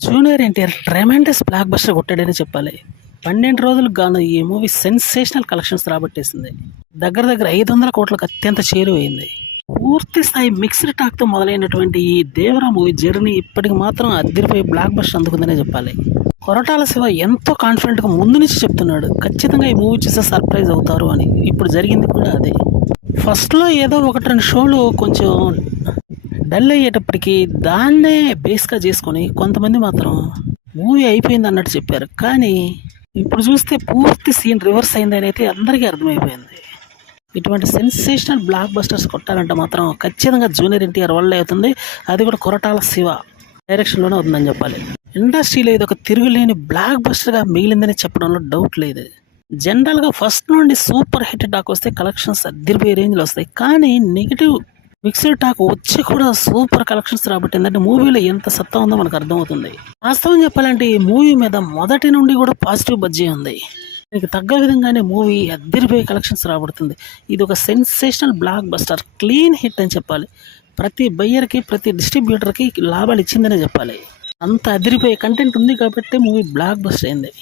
Junior NTR tremendous blockbuster కొట్టాడని చెప్పాలి. 12 రోజులకు గాను ఈ మూవీ సెన్సేషనల్ కలెక్షన్స్ రాబట్టేసింది. దగ్గర దగ్గర 500 కోట్లకు అత్యంత చేరువైంది. పూర్తి స్థాయి మిక్స్డ్ టాక్తో మొదలైనటువంటి ఈ దేవరా మూవీ జర్నీ ఇప్పటికి మాత్రం అద్దరిపోయి బ్లాక్ బస్టర్ అందుకుందనే చెప్పాలి. కొరటాల శివ ఎంతో కాన్ఫిడెంట్గా ముందు నుంచి చెప్తున్నాడు, ఖచ్చితంగా ఈ మూవీ చూస్తే సర్ప్రైజ్ అవుతారు అని. ఇప్పుడు జరిగింది కూడా అదే. ఫస్ట్లో ఏదో 1-2 షోలు కొంచెం డల్ అయ్యేటప్పటికి దాన్నే బేస్గా చేసుకొని కొంతమంది మాత్రం మూవీ అయిపోయింది అన్నట్టు చెప్పారు. కానీ ఇప్పుడు చూస్తే పూర్తి సీన్ రివర్స్ అయిందని అయితే అందరికీ అర్థమైపోయింది. ఇటువంటి సెన్సేషనల్ బ్లాక్ బస్టర్స్ కొట్టాలంటే మాత్రం ఖచ్చితంగా జూనియర్ ఎన్టీఆర్ వల్లే అవుతుంది. అది కూడా కొరటాల శివ డైరెక్షన్లోనే అవుతుందని చెప్పాలి. ఇండస్ట్రీలో ఇది ఒక తిరుగులేని బ్లాక్ బస్టర్గా మిగిలిందని చెప్పడంలో డౌట్ లేదు. జనరల్గా ఫస్ట్ నుండి సూపర్ హిట్ టాక్ వస్తే కలెక్షన్స్ అద్దరిపోయే రేంజ్లో వస్తాయి. కానీ నెగిటివ్ మిక్స్డ్ టాక్ వచ్చి కూడా సూపర్ కలెక్షన్స్ రాబట్టిందంటే మూవీలో ఎంత సత్తా ఉందో మనకు అర్థమవుతుంది. వాస్తవం చెప్పాలంటే ఈ మూవీ మీద మొదటి నుండి కూడా పాజిటివ్ బజ్జీ ఉంది. దీనికి తగ్గ విధంగానే మూవీ అద్దరిపోయే కలెక్షన్స్ రాబడుతుంది. ఇది ఒక sensational block buster, clean hit అని చెప్పాలి. ప్రతి బయ్యర్కి ప్రతి డిస్ట్రిబ్యూటర్కి లాభాలు ఇచ్చిందనే చెప్పాలి. అంత అదిరిపోయే కంటెంట్ ఉంది కాబట్టి మూవీ బ్లాక్ బస్టర్ అయింది.